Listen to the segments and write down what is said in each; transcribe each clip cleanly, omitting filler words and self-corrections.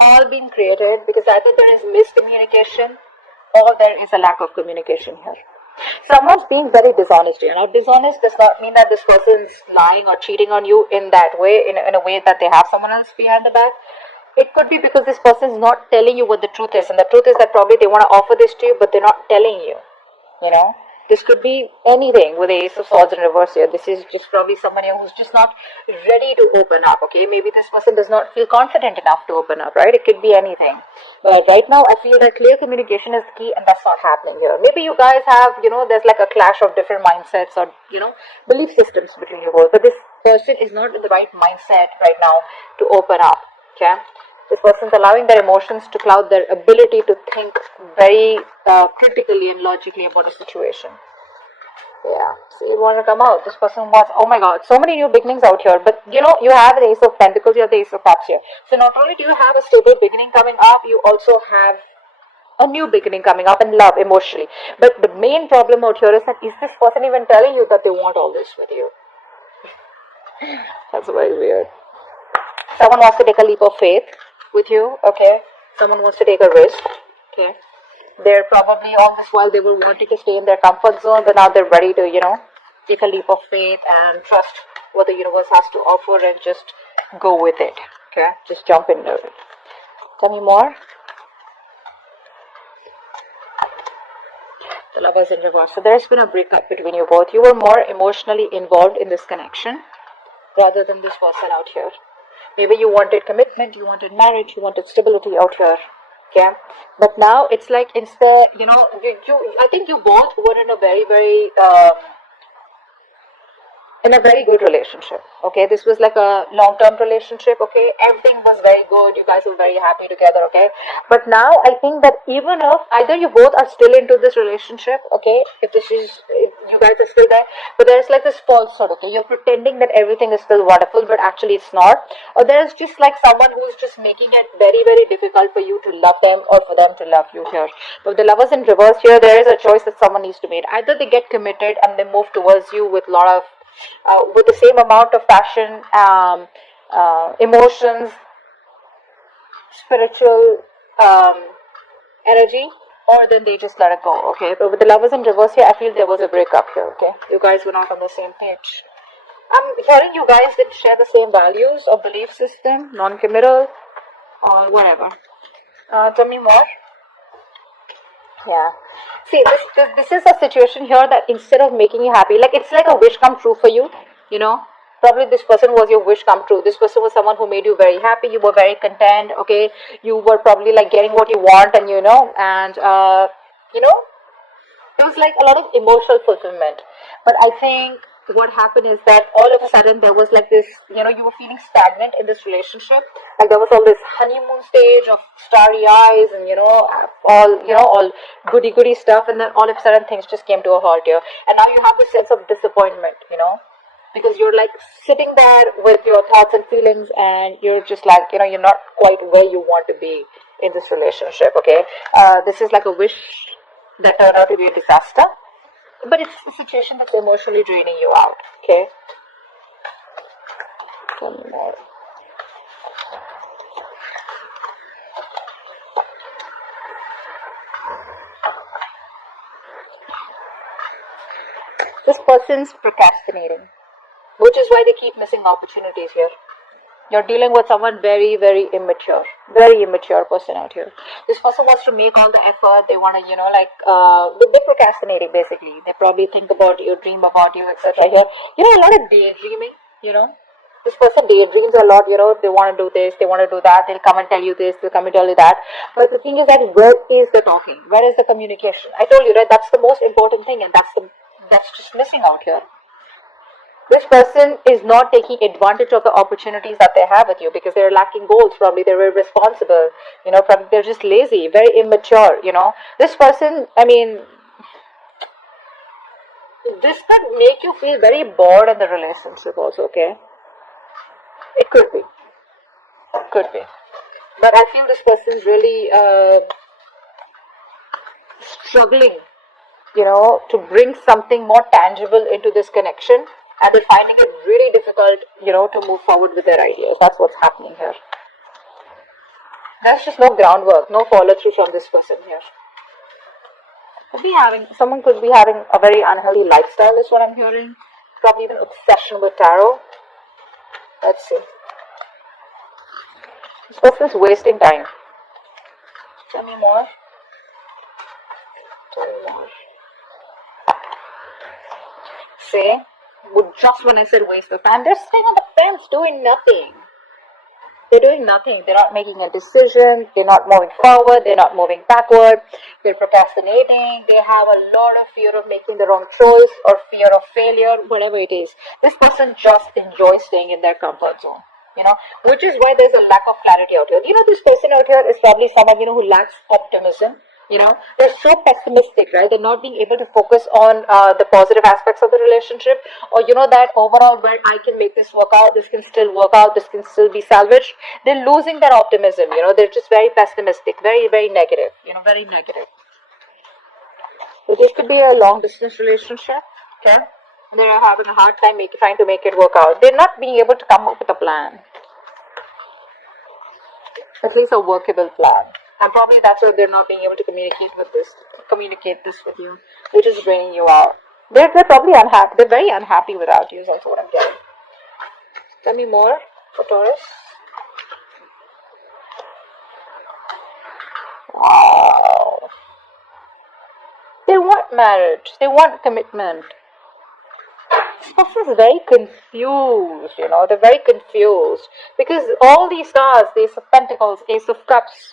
all being created because either there is miscommunication or there is a lack of communication here. Someone's being very dishonest here. Now, dishonest does not mean that this person's lying or cheating on you in that way, in a way that they have someone else behind the back. It could be because this person is not telling you what the truth is, and the truth is that probably they want to offer this to you, but they're not telling you. You know, this could be anything with the Ace of Swords in reverse here. This is just probably somebody who's just not ready to open up, okay? Maybe this person does not feel confident enough to open up, right? It could be anything. But right now, I feel that clear communication is the key, and that's not happening here. Maybe you guys have, there's like a clash of different mindsets or, belief systems between you both. But this person is not in the right mindset right now to open up, okay? This person's allowing their emotions to cloud their ability to think very critically and logically about a situation. Yeah, so you want to come out. This person wants, oh my god, so many new beginnings out here. But you have the Ace of Pentacles, you have the Ace of Cups here. So not only do you have a stable beginning coming up, you also have a new beginning coming up in love, emotionally. But the main problem out here is that, is this person even telling you that they want all this with you? That's very weird. Someone wants to take a leap of faith with you, okay? Someone wants to take a risk, okay? They're probably, all this while they were wanting to stay in their comfort zone, but now they're ready to, take a leap of faith and trust what the universe has to offer and just go with it, okay? Just jump into it. Tell me more. The Lovers in reverse. So there's been a breakup between you both. You were more emotionally involved in this connection rather than this person out here. Maybe you wanted commitment, you wanted marriage, you wanted stability out here, okay? But now it's like instead, I think you both were in a very, very, in a very good relationship, okay? This was like a long-term relationship, okay? Everything was very good. You guys were very happy together, okay? But now I think that even if either you both are still into this relationship, okay? If you guys are still there, but there's like this falsehood, okay? You're pretending that everything is still wonderful, but actually it's not. Or there's just like someone who's just making it very, very difficult for you to love them or for them to love you here. But the Lovers in reverse here, there is a choice that someone needs to make. Either they get committed and they move towards you with a lot of with the same amount of passion, emotions, spiritual energy, or then they just let it go, okay? But with the Lovers in reverse here, I feel there was a breakup here, okay? You guys were not on the same page. I'm hearing you guys did share the same values or belief system, non-committal, or whatever. Tell me more. Yeah. See, this is a situation here that instead of making you happy, like it's like a wish come true for you, Probably this person was your wish come true. This person was someone who made you very happy. You were very content, okay? You were probably like getting what you want and, it was like a lot of emotional fulfillment. But I think what happened is that all of a sudden there was like this, you were feeling stagnant in this relationship. Like there was all this honeymoon stage of starry eyes and, all goody stuff. And then all of a sudden things just came to a halt here. And now you have this sense of disappointment, because you're like sitting there with your thoughts and feelings and you're just like, you're not quite where you want to be in this relationship, okay? This is like a wish that turned out to be a disaster. But it's a situation that's emotionally draining you out, okay? Tell me more. This person's procrastinating, which is why they keep missing opportunities here. You're dealing with someone very, very immature person out here. This person wants to make all the effort. They want to, they're procrastinating basically. They probably think about you, dream about you, etc. Here, a lot of daydreaming, This person daydreams a lot, they want to do this, they want to do that. They'll come and tell you this, they'll come and tell you that. But the thing is that where is the talking? Where is the communication? I told you, right? That's the most important thing, and that's just missing out here. This person is not taking advantage of the opportunities that they have with you because they're lacking goals. Probably they're very irresponsible. Probably they're just lazy, very immature. This person, this could make you feel very bored in the relationship also, okay? It could be. But I feel this person's really struggling, to bring something more tangible into this connection. And they're finding it really difficult, to move forward with their ideas. That's what's happening here. There's just no groundwork, no follow through from this person here. Someone could be having a very unhealthy lifestyle, is what I'm hearing. Probably even obsession with tarot. Let's see. This person's wasting time. Tell me more. See, just when I said waste of time, they're sitting on the fence doing nothing. They're doing nothing. They're not making a decision. They're not moving forward. They're not moving backward. They're procrastinating. They have a lot of fear of making the wrong choice or fear of failure, whatever it is. This person just enjoys staying in their comfort zone, which is why there's a lack of clarity out here. This person out here is probably someone, who lacks optimism. They're so pessimistic, right? They're not being able to focus on the positive aspects of the relationship, or that overall, where I can make this work out, this can still work out, this can still be salvaged. They're losing that optimism. They're just very pessimistic, very, very negative. Very negative. So this could be a long distance relationship. Okay, they're having a hard time trying to make it work out. They're not being able to come up with a plan, at least a workable plan. And probably that's why they're not being able to communicate this with you, which is draining you out. They're probably unhappy. They're very unhappy without you, is also what I'm getting. Tell me more for Taurus. Wow. They want marriage. They want commitment. This person is very confused, They're very confused. Because all these stars, the Ace of Pentacles, Ace of Cups,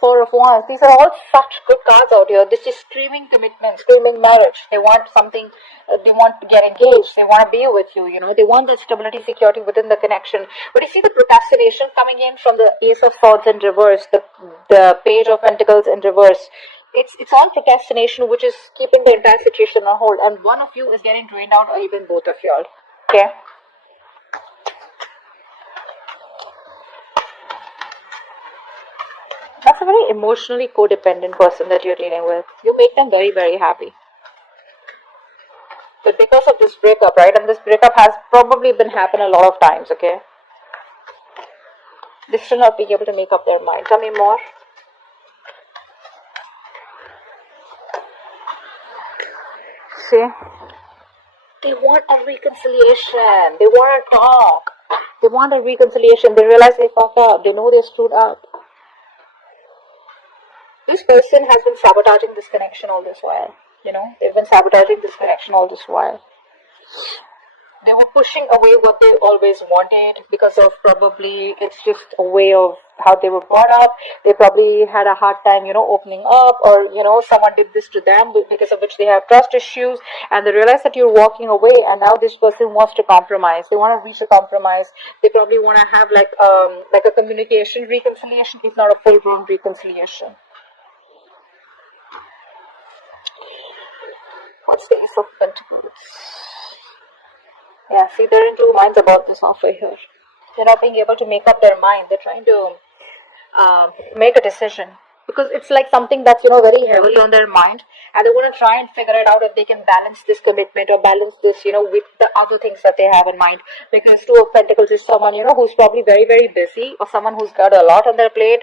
Four of Wands, these are all such good cards out here. This is screaming commitment, screaming marriage. They want something, they want to get engaged, they want to be with you, They want that stability, security within the connection. But you see the procrastination coming in from the Ace of Swords in reverse, the Page of Pentacles in reverse. It's all procrastination, which is keeping the entire situation on hold. And one of you is getting drained out, or even both of you all. Okay? That's a very emotionally codependent person that you're dealing with. You make them very, very happy. But because of this breakup, right? And this breakup has probably been happening a lot of times, okay? They still not being able to make up their mind. Tell me more. See? They want a reconciliation. They want to talk. They want a reconciliation. They realize they fucked up. They know they're screwed up. This person has been sabotaging this connection all this while. They've been sabotaging this connection all this while. They were pushing away what they always wanted because of probably it's just a way of how they were brought up. They probably had a hard time, opening up, or, someone did this to them because of which they have trust issues, and they realize that you're walking away, and now this person wants to compromise. They want to reach a compromise. They probably want to have like a communication reconciliation, if not a full-blown reconciliation. What's the Ace of Pentacles? Yeah, see, they're in two minds about this offer here. They're not being able to make up their mind. They're trying to make a decision. Because it's like something that's, very heavily on their mind. And they want to try and figure it out if they can balance this commitment or balance this, with the other things that they have in mind. Because Two of Pentacles is someone, who's probably very, very busy, or someone who's got a lot on their plate,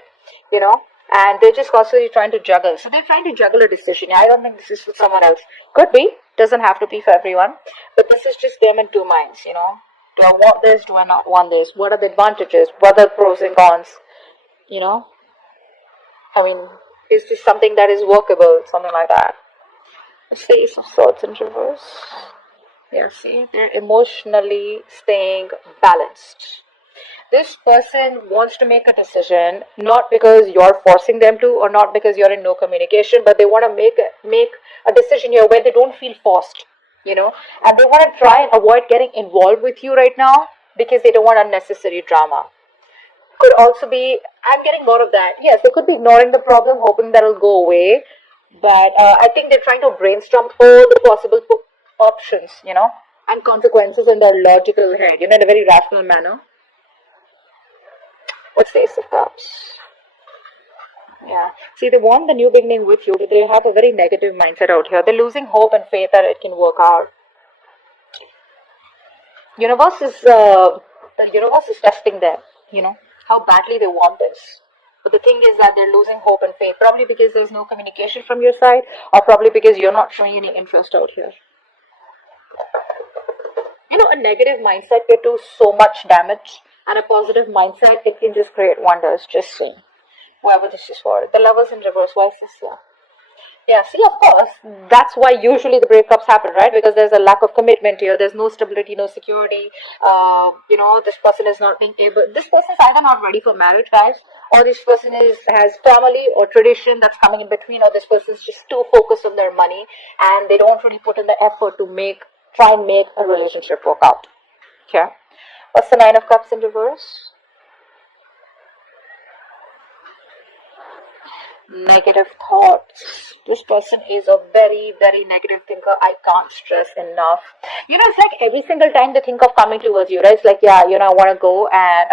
and they're just constantly trying to juggle. So they're trying to juggle a decision. I don't think this is for someone else. Could be. Doesn't have to be for everyone. But this is just them in two minds, Do I want this? Do I not want this? What are the advantages? What are the pros and cons? I mean, is this something that is workable? Something like that. It's the Ace of Swords in reverse. Yeah, see? They're emotionally staying balanced. This person wants to make a decision, not because you're forcing them to, or not because you're in no communication, but they want to make a decision here where they don't feel forced, and they want to try and avoid getting involved with you right now because they don't want unnecessary drama. Could also be, I'm getting more of that. Yes, they could be ignoring the problem, hoping that it'll go away, but I think they're trying to brainstorm all the possible options, and consequences in their logical head, in a very rational manner. What's the Ace of Cups? Yeah. See, they want the new beginning with you, but they have a very negative mindset out here. They're losing hope and faith that it can work out. The universe is testing them, how badly they want this. But the thing is that they're losing hope and faith, probably because there's no communication from your side, or probably because you're not showing any interest out here. A negative mindset can do so much damage, and a positive mindset, it can just create wonders. Just saying. Whoever this is for. The Lovers in reverse. Why is this here? Yeah, see, of course, that's why usually the breakups happen, right? Because there's a lack of commitment here. There's no stability, no security. This person is not being able. This person is either not ready for marriage, guys, or this person has family or tradition that's coming in between, or this person is just too focused on their money and they don't really put in the effort to try and make a relationship work out. Okay. What's the Nine of Cups in reverse? Negative thoughts. This person is a very, very negative thinker. I can't stress enough. It's like every single time they think of coming towards you, right? It's like, yeah, I want to go and,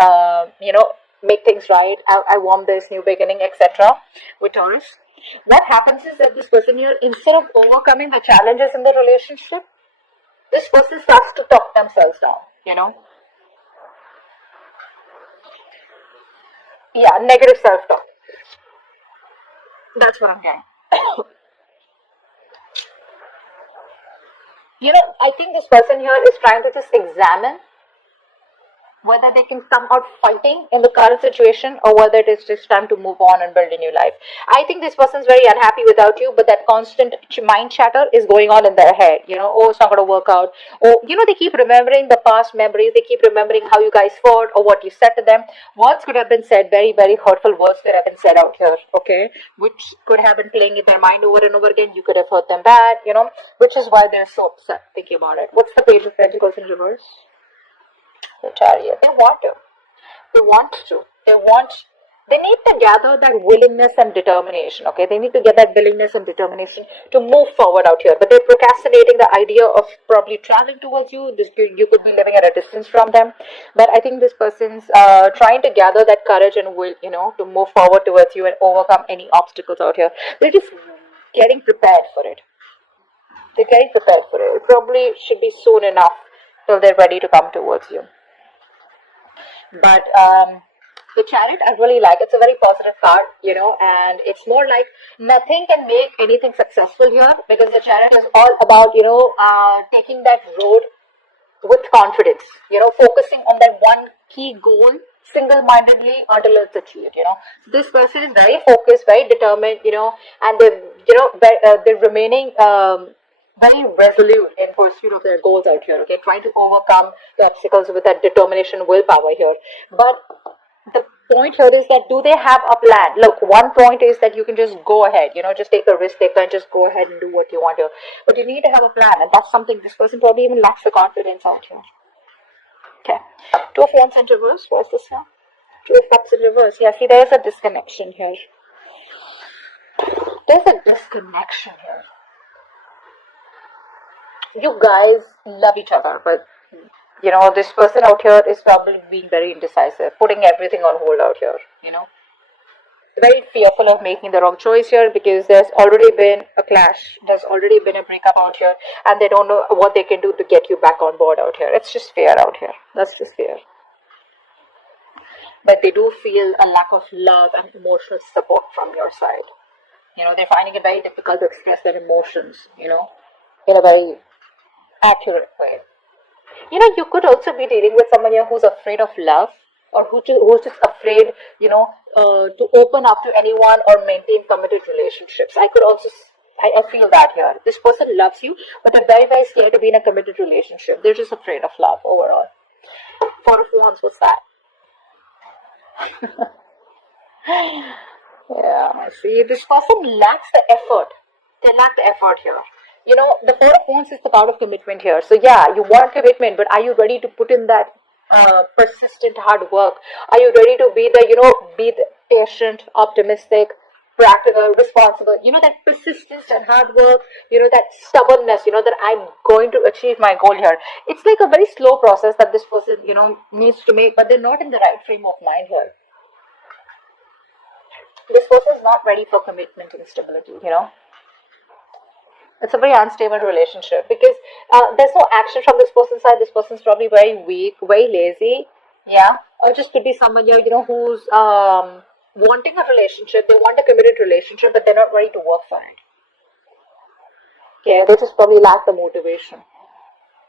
make things right. I want this new beginning, etc. With Taurus. What happens is that this person here, instead of overcoming the challenges in the relationship, this person starts to talk themselves down, Yeah, negative self-talk. That's what I'm getting. I think this person here is trying to just examine whether they can come out fighting in the current situation or whether it is just time to move on and build a new life. I think this person is very unhappy without you, but that constant mind chatter is going on in their head. Oh, it's not going to work out. Oh, they keep remembering the past memories. They keep remembering how you guys fought or what you said to them. Words could have been said, very, very hurtful words could have been said out here, okay? Which could have been playing in their mind over and over again. You could have hurt them bad, which is why they're so upset thinking about it. What's the Page of Pentacles in reverse? The Chariot. They want to. They need to gather that willingness and determination, okay? They need to get that willingness and determination to move forward out here. But they're procrastinating the idea of probably traveling towards you. You could be living at a distance from them. But I think this person's trying to gather that courage and will, to move forward towards you and overcome any obstacles out here. They're just getting prepared for it. It probably should be soon enough till they're ready to come towards you. But the Chariot, I really like. It's a very positive card, and it's more like nothing can make anything successful here, because the Chariot is all about, taking that road with confidence, focusing on that one key goal single-mindedly until it's achieved, This person is very focused, very determined, and they're remaining very resolute in pursuit of their goals out here, okay? Trying to overcome the obstacles with that determination, willpower here. But the point here is that, do they have a plan? Look, one point is that you can just go ahead, just take a risk taker and just go ahead and do what you want to. But you need to have a plan, and that's something this person probably even lacks the confidence out here. Okay. Two of Wands in reverse. What's this now? Two of Cups in reverse. Yeah, see, there's a disconnection here. You guys love each other, but this person out here is probably being very indecisive, putting everything on hold out here, very fearful of making the wrong choice here, because there's already been a clash, there's already been a breakup out here, and they don't know what they can do to get you back on board out here. It's just fear out here. That's just fear. But they do feel a lack of love and emotional support from your side. They're finding it very difficult to express their emotions, in a very accurate way. You could also be dealing with someone here who's afraid of love, or who's just afraid, to open up to anyone or maintain committed relationships. I feel that here. This person loves you, but they're very, very scared to be in a committed relationship. They're just afraid of love overall. Four of Wands, what's that? Yeah, I see. This person lacks the effort. They lack the effort here. The Four of Wands is the card of commitment here. So yeah, you want commitment, but are you ready to put in that persistent hard work? Are you ready to be the patient, optimistic, practical, responsible? That persistence and hard work, that stubbornness, that I'm going to achieve my goal here. It's like a very slow process that this person, needs to make, but they're not in the right frame of mind here. This person is not ready for commitment and stability, It's a very unstable relationship, because there's no action from this person's side. This person's probably very weak, very lazy, Yeah, or just could be someone here, who's wanting a relationship. They want a committed relationship, but they're not ready to work for it. Okay, they just probably lack the motivation.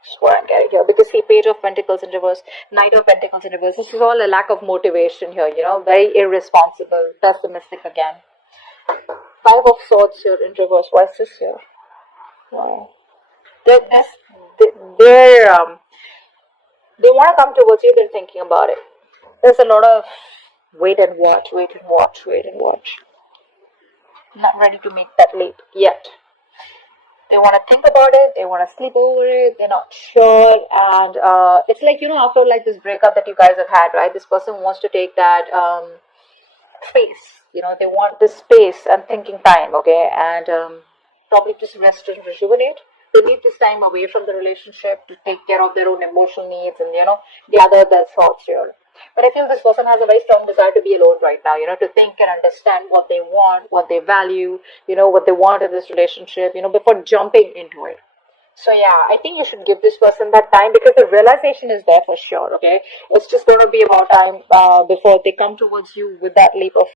That's what I'm getting here. Because see, Page of Pentacles in reverse, Knight of Pentacles in reverse. This is all a lack of motivation here. Very irresponsible, pessimistic again. Five of Swords here in reverse. Why is this here? Wow. They want to come towards you. They're thinking about it. There's a lot of wait and watch, wait and watch, wait and watch. Not ready to make that leap yet. They want to think about it. They want to sleep over it. They're not sure. And it's like, after like this breakup that you guys have had, right? This person wants to take that space. They want this space and thinking time, okay? And probably just rest and rejuvenate. They need this time away from the relationship to take care of their own emotional needs and, gather their thoughts here. But I feel this person has a very strong desire to be alone right now, to think and understand what they want, what they value, what they want in this relationship, before jumping into it. So yeah, I think you should give this person that time because the realization is there for sure, okay? It's just going to be about time before they come towards you with that leap of